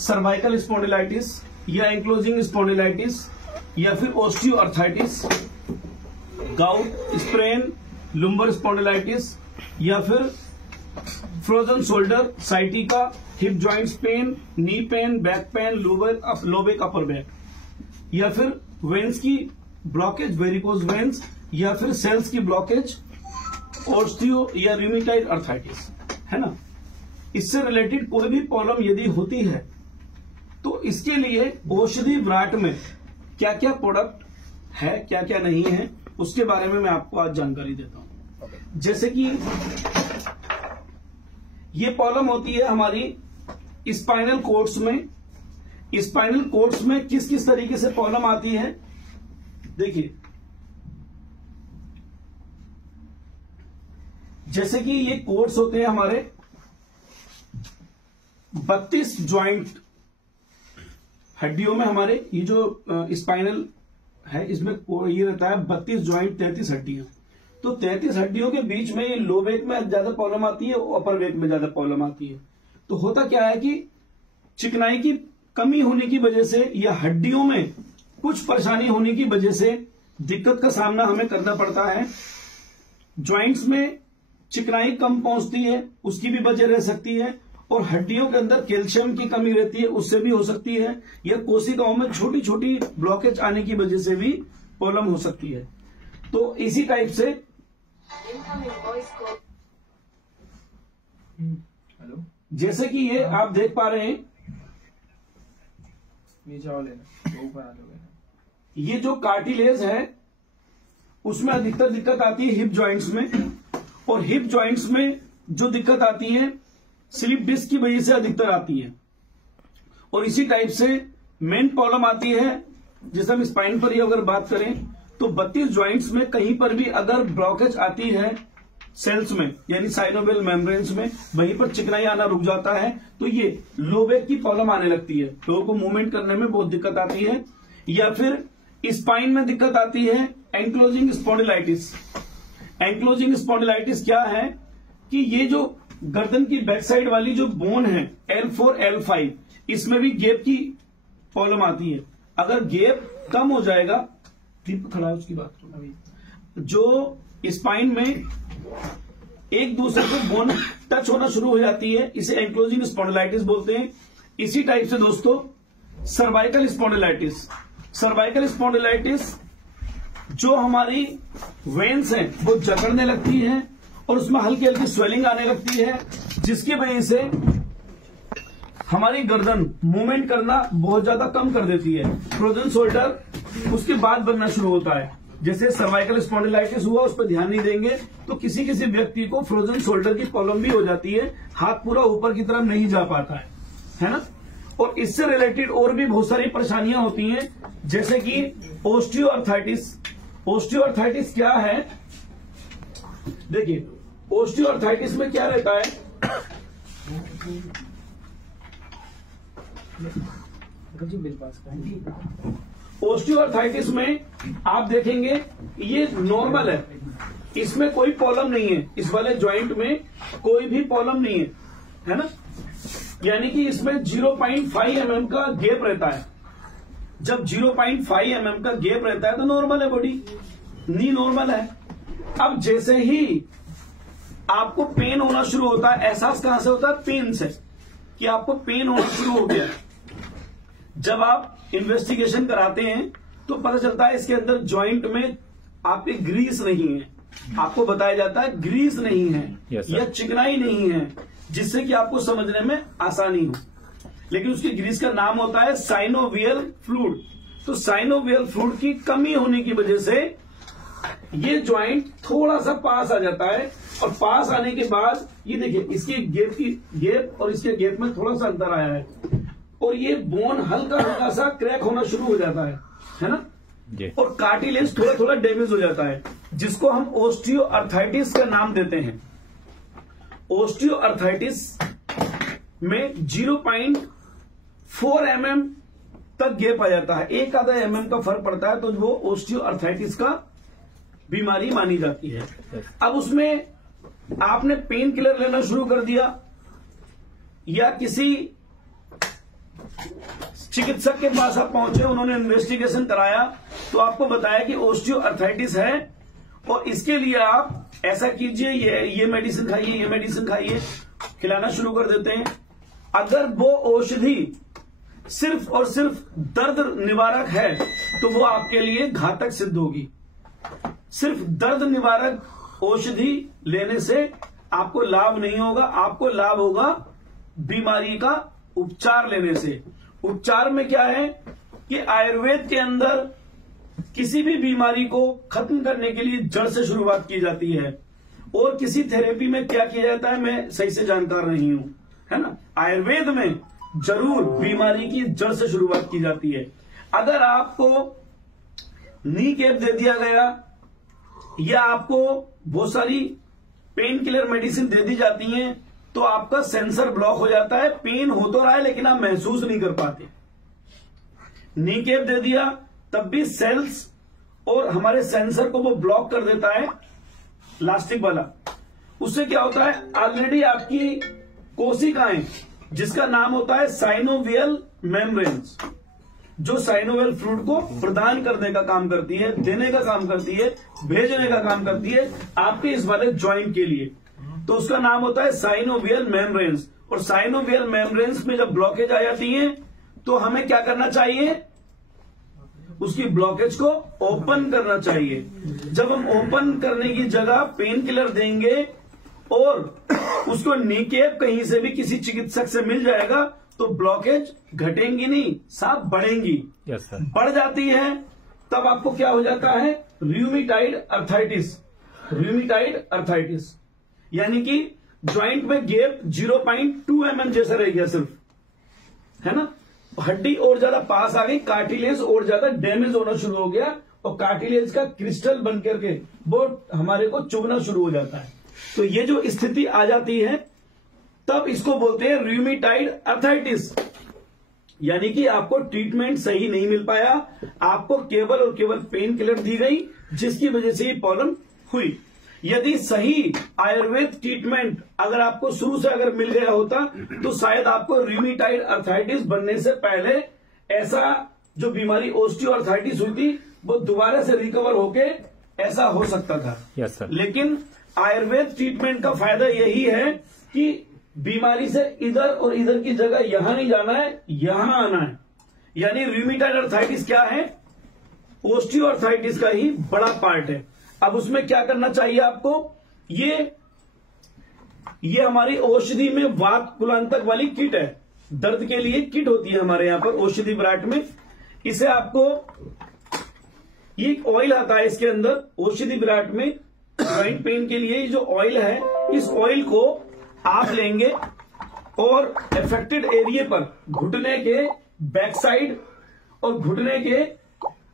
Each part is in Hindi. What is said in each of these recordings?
सर्वाइकल स्पॉन्डिलाइटिस या एंक्लोजिंग स्पॉन्डिलाइटिस या फिर osteoarthritis, gout, sprain, lumbar spondylitis या फिर frozen shoulder, sciatica, hip joints pain, knee pain, back pain, low back, upper back, या फिर वेन्स की ब्लॉकेज, वेरिकोज वेन्स, या फिर सेल्स की ब्लॉकेज, ऑस्टियो या रूमेटॉइड अर्थराइटिस, है ना। इससे रिलेटेड कोई भी प्रॉब्लम यदि होती है तो इसके लिए औषधि विराट में क्या क्या प्रोडक्ट है, क्या क्या नहीं है, उसके बारे में मैं आपको आज जानकारी देता हूं। जैसे कि ये प्रॉब्लम होती है हमारी स्पाइनल कोर्ड्स में। स्पाइनल कोर्ड्स में किस किस तरीके से प्रॉब्लम आती है, देखिए, जैसे कि ये कोर्ड्स होते हैं हमारे 32 जॉइंट हड्डियों में, हमारे ये जो स्पाइनल है इसमें ये रहता है 32 जॉइंट, 33 हड्डियां। तो 33 हड्डियों के बीच में ये लो बैक में ज्यादा प्रॉब्लम आती है और अपर बैक में ज्यादा प्रॉब्लम आती है। तो होता क्या है कि चिकनाई की कमी होने की वजह से या हड्डियों में कुछ परेशानी होने की वजह से दिक्कत का सामना हमें करना पड़ता है। जॉइंट्स में चिकनाई कम पहुंचती है, उसकी भी वजह रह सकती है, और हड्डियों के अंदर कैल्शियम की कमी रहती है, उससे भी हो सकती है, या कोशिकाओं में छोटी छोटी ब्लॉकेज आने की वजह से भी प्रॉब्लम हो सकती है। तो इसी टाइप से हेलो, जैसे कि ये आप देख पा रहे हैं, नीचे आओ लेना, वो ऊपर आ जाओगे। ये जो कार्टिलेज है उसमें अधिकतर दिक्कत आती है हिप जॉइंट्स में, और हिप जॉइंट्स में जो दिक्कत आती है स्लिप डिस्क की वजह से अधिकतर आती है। और इसी टाइप से मेन प्रॉब्लम आती है, जैसे हम स्पाइन पर ही अगर बात करें तो 32 जॉइंट्स में कहीं पर भी अगर ब्लॉकेज आती है सेल्स में, यानी साइनोवियल मेम्ब्रेन्स में, वहीं पर चिकनाई आना रुक जाता है, तो ये लो बैक की प्रॉब्लम आने लगती है, लोगों को मूवमेंट करने में बहुत दिक्कत आती है। या फिर स्पाइन में दिक्कत आती है एंक्लोजिंग स्पॉन्डिलाइटिस। एंक्लोजिंग स्पॉन्डिलाइटिस क्या है कि ये जो गर्दन की बैक साइड वाली जो बोन है L4 L5, इसमें भी गैप की प्रॉब्लम आती है। अगर गैप कम हो जाएगा, ठीक खड़ा है उसकी बात तो, जो स्पाइन में एक दूसरे को बोन टच होना शुरू हो जाती है, इसे एंक्लोजिंग स्पॉन्डिलाइटिस बोलते हैं। इसी टाइप से दोस्तों सर्वाइकल स्पॉन्डिलाइटिस। सर्वाइकल स्पॉन्डिलाइटिस जो हमारी वेन्स हैं वो जकड़ने लगती है और उसमें हल्की हल्की स्वेलिंग आने लगती है, जिसकी वजह से हमारी गर्दन मूवमेंट करना बहुत ज्यादा कम कर देती है। फ्रोजन शोल्डर उसके बाद बनना शुरू होता है। जैसे सर्वाइकल स्पॉन्डिलाइटिस हुआ, उस पर ध्यान नहीं देंगे तो किसी किसी व्यक्ति को फ्रोजन शोल्डर की प्रॉब्लम भी हो जाती है, हाथ पूरा ऊपर की तरफ नहीं जा पाता है ना। और इससे रिलेटेड और भी बहुत सारी परेशानियां होती हैं, जैसे कि ओस्टियोआर्थराइटिस। ओस्टियोआर्थराइटिस क्या है, देखिए ओस्टियोआर्थराइटिस में क्या रहता है, ओस्टियोआर्थराइटिस में आप देखेंगे ये नॉर्मल है, इसमें कोई प्रॉब्लम नहीं है, इस वाले जॉइंट में कोई भी प्रॉब्लम नहीं है ना। यानी कि इसमें 0.5 mm का गैप रहता है। जब 0.5 mm का गैप रहता है तो नॉर्मल है, बॉडी नी नॉर्मल है। अब जैसे ही आपको पेन होना शुरू होता है, एहसास कहां से होता है, पेन से, कि आपको पेन होना शुरू हो गया। जब आप इन्वेस्टिगेशन कराते हैं तो पता चलता है इसके अंदर जॉइंट में आपके ग्रीस नहीं है, आपको बताया जाता है ग्रीस नहीं है या चिकनाई नहीं है, जिससे कि आपको समझने में आसानी हो। लेकिन उसकी ग्रीस का नाम होता है साइनोवियल फ्लूइड। तो साइनोवियल फ्लूइड की कमी होने की वजह से ये ज्वाइंट थोड़ा सा पास आ जाता है, और पास आने के बाद ये देखिए इसकी गैप और इसके गैप में थोड़ा सा अंतर आया है, और ये बोन हल्का हल्का सा क्रैक होना शुरू हो जाता है ना। और कार्टिलेज थोड़ा थोड़ा डैमेज हो जाता है, जिसको हम ओस्टियोआर्थराइटिस का नाम देते हैं। ओस्टियोआर्थराइटिस में 0.4 mm तक गैप आ जाता है, एक आधा mm का फर्क पड़ता है, तो वो ओस्टियोआर्थराइटिस का बीमारी मानी जाती है। अब उसमें आपने पेन किलर लेना शुरू कर दिया, या किसी चिकित्सक के पास आप पहुंचे, उन्होंने इन्वेस्टिगेशन कराया तो आपको बताया कि ऑस्टियोआर्थराइटिस है और इसके लिए आप ऐसा कीजिए, ये मेडिसिन खाइए, ये मेडिसिन खाइए, खिलाना शुरू कर देते हैं। अगर वो औषधि सिर्फ और सिर्फ दर्द निवारक है तो वो आपके लिए घातक सिद्ध होगी। सिर्फ दर्द निवारक औषधि लेने से आपको लाभ नहीं होगा, आपको लाभ होगा बीमारी का उपचार लेने से। उपचार में क्या है कि आयुर्वेद के अंदर किसी भी बीमारी को खत्म करने के लिए जड़ से शुरुआत की जाती है और किसी थेरेपी में क्या किया जाता है मैं सही से जानकार नहीं हूं, है ना। आयुर्वेद में जरूर बीमारी की जड़ से शुरुआत की जाती है। अगर आपको नी कैप दे दिया गया या आपको बहुत सारी पेन किलर मेडिसिन दे दी जाती हैं तो आपका सेंसर ब्लॉक हो जाता है, पेन हो तो रहा है लेकिन आप महसूस नहीं कर पाते। नी कैप दे दिया तब भी सेल्स और हमारे सेंसर को वो ब्लॉक कर देता है लास्टिक वाला। उससे क्या होता है, ऑलरेडी आपकी कोशिकाएं जिसका नाम होता है साइनोवियल मेम्ब्रेन्स, जो साइनोवियल फ्लूइड को प्रदान करने का काम करती है, देने का काम करती है, भेजने का काम करती है आपके इस वाले ज्वाइंट के लिए, तो उसका नाम होता है साइनोवियल मेम्ब्रेन्स। और साइनोवियल मेम्ब्रेन्स में जब ब्लॉकेज आ जाती है तो हमें क्या करना चाहिए, उसकी ब्लॉकेज को ओपन करना चाहिए। जब हम ओपन करने की जगह पेन किलर देंगे और उसको नी कैप कहीं से भी किसी चिकित्सक से मिल जाएगा तो ब्लॉकेज घटेंगी नहीं, साफ बढ़ेंगी। Yes sir. बढ़ जाती है तब आपको क्या हो जाता है, र्यूमेटॉइड अर्थराइटिस। र्यूमेटॉइड अर्थराइटिस यानी कि ज्वाइंट में गैप 0.2 mm जैसा रह गया सिर्फ, है ना। हड्डी और ज्यादा पास आ गई, कार्टिलेज और ज्यादा डैमेज होना शुरू हो गया और कार्टिलेज का क्रिस्टल बन करके वो हमारे को चुभना शुरू हो जाता है। तो ये जो स्थिति आ जाती है तब इसको बोलते हैं र्यूमेटॉइड अर्थराइटिस, यानी कि आपको ट्रीटमेंट सही नहीं मिल पाया, आपको केवल और केवल पेन किलर दी गई जिसकी वजह से ये प्रॉब्लम हुई। यदि सही आयुर्वेद ट्रीटमेंट अगर आपको शुरू से अगर मिल गया होता तो शायद आपको र्यूमेटॉइड अर्थराइटिस बनने से पहले ऐसा जो बीमारी ऑस्टियोआर्थराइटिस हुई थी वो दोबारा से रिकवर होके ऐसा हो सकता था। Yes sir. लेकिन आयुर्वेद ट्रीटमेंट का फायदा यही है कि बीमारी से इधर और इधर की जगह यहां नहीं जाना है, यहां आना है। यानी र्यूमेटॉइड अर्थराइटिस क्या है, ऑस्टियोआर्थराइटिस का ही बड़ा पार्ट है। अब उसमें क्या करना चाहिए आपको, ये हमारी औषधि में वात कुलांतक वाली किट है, दर्द के लिए किट होती है हमारे यहां पर औषधि विराट में। इसे आपको ये ऑयल आता है इसके अंदर औषधि विराट में, ज्वाइंट पेन के लिए जो ऑयल है, इस ऑयल को आप लेंगे और अफेक्टेड एरिया पर घुटने के बैक साइड और घुटने के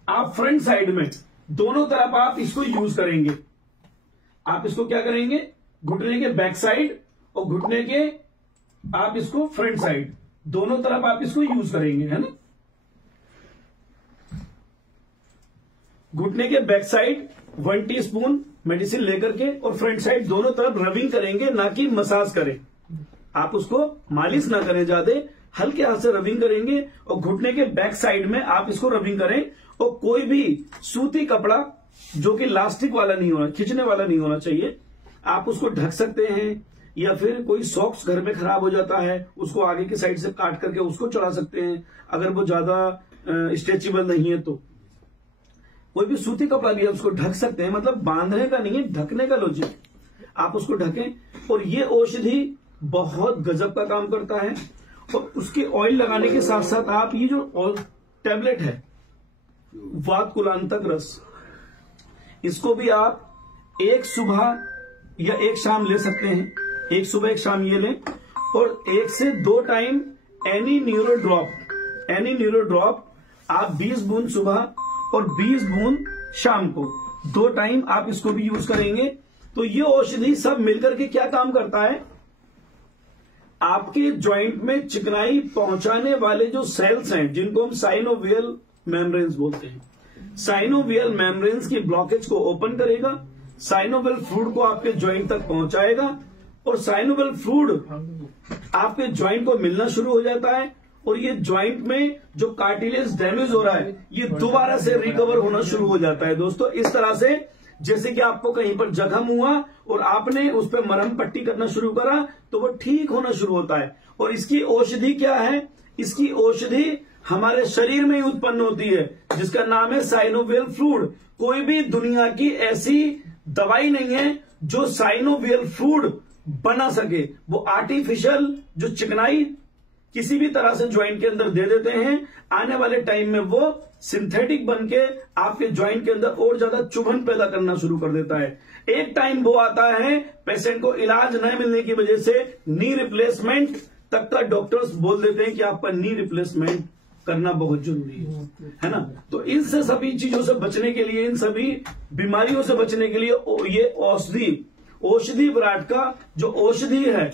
आप फ्रंट साइड में दोनों तरफ आप इसको यूज करेंगे। आप इसको क्या करेंगे, घुटने के बैक साइड और घुटने के आप इसको फ्रंट साइड दोनों तरफ आप इसको यूज करेंगे, है ना। घुटने के बैक साइड 1 टीस्पून मेडिसिन लेकर के और फ्रंट साइड दोनों तरफ रबिंग करेंगे, ना कि मसाज करें। आप उसको मालिश ना करें, ज्यादा हल्के हाथ से रबिंग करेंगे और घुटने के बैक साइड में आप इसको रबिंग करें। और कोई भी सूती कपड़ा जो कि लास्टिक वाला नहीं होना, खींचने वाला नहीं होना चाहिए, आप उसको ढक सकते हैं। या फिर कोई सॉक्स घर में खराब हो जाता है उसको आगे की साइड से काट करके उसको चढ़ा सकते हैं, अगर वो ज्यादा स्ट्रेचेबल नहीं है तो। कोई भी सूती कपड़ा भी उसको ढक सकते हैं, मतलब बांधने का नहीं है, ढकने का लॉजिक, आप उसको ढकें। और ये औषधि बहुत गजब का काम करता है। और उसके ऑयल लगाने के साथ साथ आप ये जो टैबलेट है वात कुलांतक रस, इसको भी आप एक सुबह या एक शाम ले सकते हैं। एक सुबह एक शाम ये लें और 1 से 2 टाइम एनी न्यूरो ड्रॉप आप 20 बूंद सुबह और 20 बूंद शाम को 2 टाइम आप इसको भी यूज करेंगे। तो ये औषधि सब मिलकर के क्या काम करता है, आपके ज्वाइंट में चिकनाई पहुंचाने वाले जो सेल्स हैं जिनको हम साइनोवियल मेम्ब्रेन्स बोलते हैं, साइनोवियल मेम्ब्रेन्स की ब्लॉकेज को ओपन करेगा, साइनोवियल फ्लूइड को आपके ज्वाइंट तक पहुंचाएगा और साइनोवियल फ्लूइड आपके ज्वाइंट को मिलना शुरू हो जाता है और ये ज्वाइंट में जो कार्टिलेज डैमेज हो रहा है ये दोबारा से रिकवर होना शुरू हो जाता है दोस्तों। इस तरह से जैसे कि आपको कहीं पर जख्म हुआ और आपने उस पर मरहम पट्टी करना शुरू करा तो वो ठीक होना शुरू होता है। और इसकी औषधि क्या है? इसकी औषधि हमारे शरीर में ही उत्पन्न होती है, जिसका नाम है साइनोवियल फ्लूइड। कोई भी दुनिया की ऐसी दवाई नहीं है जो साइनोवियल फ्लूइड बना सके। वो आर्टिफिशियल जो चिकनाई किसी भी तरह से ज्वाइंट के अंदर दे देते हैं, आने वाले टाइम में वो सिंथेटिक बन के आपके ज्वाइंट के अंदर और ज्यादा चुभन पैदा करना शुरू कर देता है। एक टाइम वो आता है पेशेंट को इलाज न मिलने की वजह से नी रिप्लेसमेंट तक का डॉक्टर्स बोल देते हैं कि आपका नी रिप्लेसमेंट करना बहुत जरूरी है ना। तो इनसे सभी चीजों से बचने के लिए, इन सभी बीमारियों से बचने के लिए ये औषधि विराट का जो औषधि है,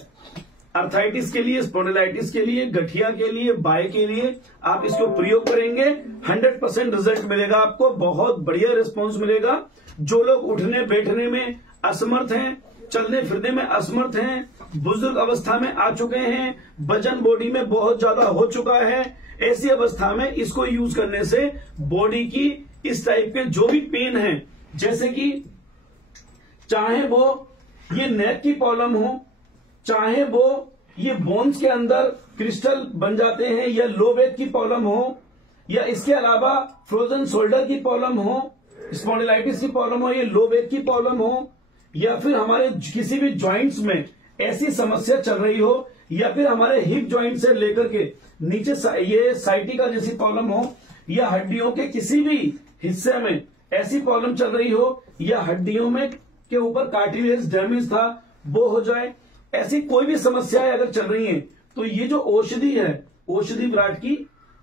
अर्थराइटिस के लिए, स्पॉन्डिलाइटिस के लिए, गठिया के लिए, बाय के लिए आप इसको प्रयोग करेंगे 100% रिजल्ट मिलेगा आपको, बहुत बढ़िया रिस्पांस मिलेगा। जो लोग उठने बैठने में असमर्थ हैं, चलने फिरने में असमर्थ हैं, बुजुर्ग अवस्था में आ चुके हैं, वजन बॉडी में बहुत ज्यादा हो चुका है, ऐसी अवस्था में इसको यूज करने से बॉडी की इस टाइप के जो भी पेन है, जैसे कि चाहे वो ये नेक की प्रॉब्लम हो, चाहे वो ये बोन्स के अंदर क्रिस्टल बन जाते हैं, या लो बैक की प्रॉब्लम हो, या इसके अलावा फ्रोजन शोल्डर की प्रॉब्लम हो, स्पॉन्डिलाइटिस की प्रॉब्लम हो, ये लो बैक की प्रॉब्लम हो, या फिर हमारे किसी भी जॉइंट्स में ऐसी समस्या चल रही हो, या फिर हमारे हिप जॉइंट से लेकर के नीचे ये साइटिका जैसी प्रॉब्लम हो, या हड्डियों के किसी भी हिस्से में ऐसी प्रॉब्लम चल रही हो, या हड्डियों में के ऊपर कार्टिलेज डैमेज था वो हो जाए, ऐसी कोई भी समस्याएं अगर चल रही हैं तो ये जो औषधि है, औषधि विराट की,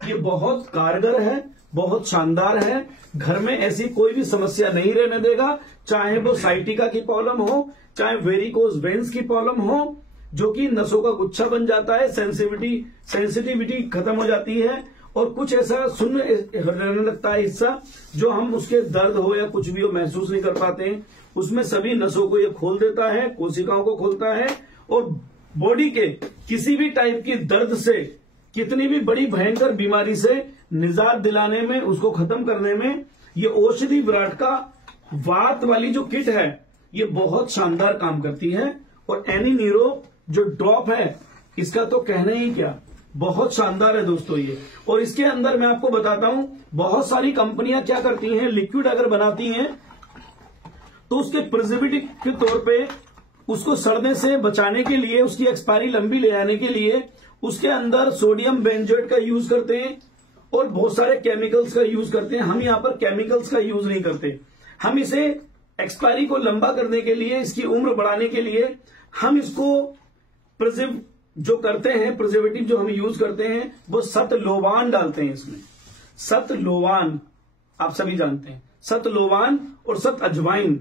ये बहुत कारगर है, बहुत शानदार है। घर में ऐसी कोई भी समस्या नहीं रहने देगा, चाहे वो साइटिका की प्रॉब्लम हो, चाहे वेरिकोज वेन्स की प्रॉब्लम हो, जो कि नसों का गुच्छा बन जाता है, सेंसिटिविटी खत्म हो जाती है, और कुछ ऐसा सुन्न रहने लगता है हिस्सा जो हम उसके दर्द हो या कुछ भी हो महसूस नहीं कर पाते हैं, उसमें सभी नसों को ये खोल देता है, कोशिकाओं को खोलता है, और बॉडी के किसी भी टाइप की दर्द से, कितनी भी बड़ी भयंकर बीमारी से निजात दिलाने में, उसको खत्म करने में ये औषधि विराट का वात वाली जो किट है ये बहुत शानदार काम करती है। और एनी नीरो जो ड्रॉप है इसका तो कहना ही क्या, बहुत शानदार है दोस्तों ये। और इसके अंदर मैं आपको बताता हूं, बहुत सारी कंपनियां क्या करती हैं, लिक्विड अगर बनाती हैं तो उसके प्रिजर्वेटिव के तौर पे उसको सड़ने से बचाने के लिए, उसकी एक्सपायरी लंबी ले आने के लिए उसके अंदर सोडियम बेंजोएट का यूज करते हैं और बहुत सारे केमिकल्स का यूज करते हैं। हम यहाँ पर केमिकल्स का यूज नहीं करते, हम इसे एक्सपायरी को लंबा करने के लिए, इसकी उम्र बढ़ाने के लिए हम इसको प्रिजर्व जो करते हैं, प्रिजर्वेटिव जो हम यूज करते हैं वो सतलोवान डालते हैं इसमें। सतलोवान आप सभी जानते हैं, सतलोवान और सत अजवाइन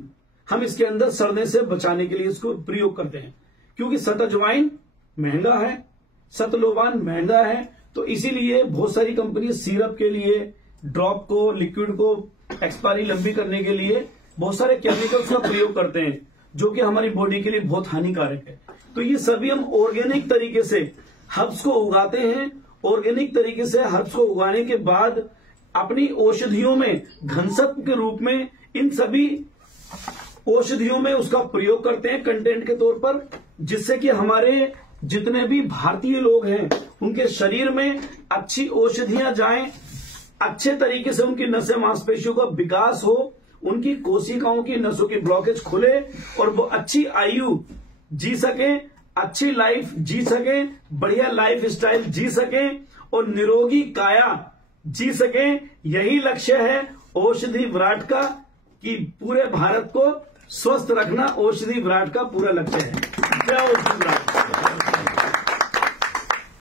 हम इसके अंदर सड़ने से बचाने के लिए इसको प्रयोग करते हैं, क्योंकि सत अजवाइन महंगा है, सतलोवान महंगा है, तो इसीलिए बहुत सारी कंपनी सिरप के लिए, ड्रॉप को, लिक्विड को एक्सपायरी लंबी करने के लिए बहुत सारे केमिकल्स का प्रयोग करते हैं, जो कि हमारी बॉडी के लिए बहुत हानिकारक है। तो ये सभी हम ऑर्गेनिक तरीके से हर्ब्स को उगाते हैं, ऑर्गेनिक तरीके से हर्ब्स को उगाने के बाद अपनी औषधियों में घनसत्व के रूप में इन सभी औषधियों में उसका प्रयोग करते हैं कंटेंट के तौर पर, जिससे कि हमारे जितने भी भारतीय लोग हैं उनके शरीर में अच्छी औषधियां जाएं, अच्छे तरीके से उनकी नसें मांसपेशियों का विकास हो, उनकी कोशिकाओं की नसों की ब्लॉकेज खुले और वो अच्छी आयु जी सके, अच्छी लाइफ जी सके, बढ़िया लाइफ स्टाइल जी सके और निरोगी काया जी सके। यही लक्ष्य है औषधि विराट का, कि पूरे भारत को स्वस्थ रखना औषधि विराट का पूरा लक्ष्य है। जय औषधि विराट।